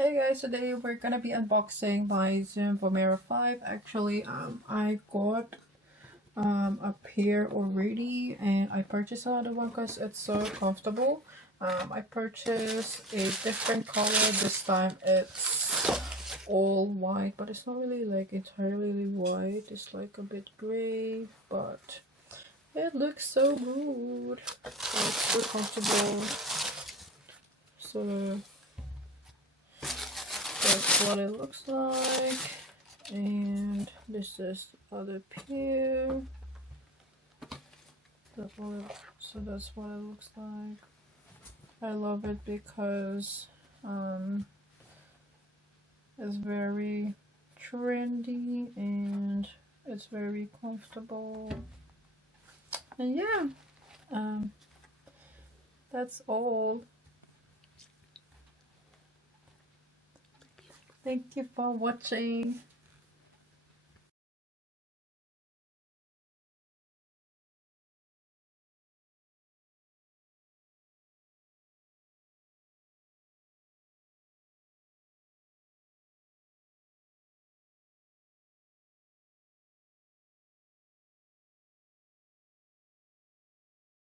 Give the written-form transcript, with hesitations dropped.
Hey guys, today we're gonna be unboxing my Zoom Vomero 5. Actually, I got a pair already and I purchased another one because it's so comfortable. I purchased a different color. This time it's all white, but it's not really like entirely white. It's like a bit gray, but it looks so good. It's so comfortable. So that's what it looks like, and this is the other pair. That's what it looks like. I love it because it's very trendy and it's very comfortable. And yeah, that's all. Thank you for watching.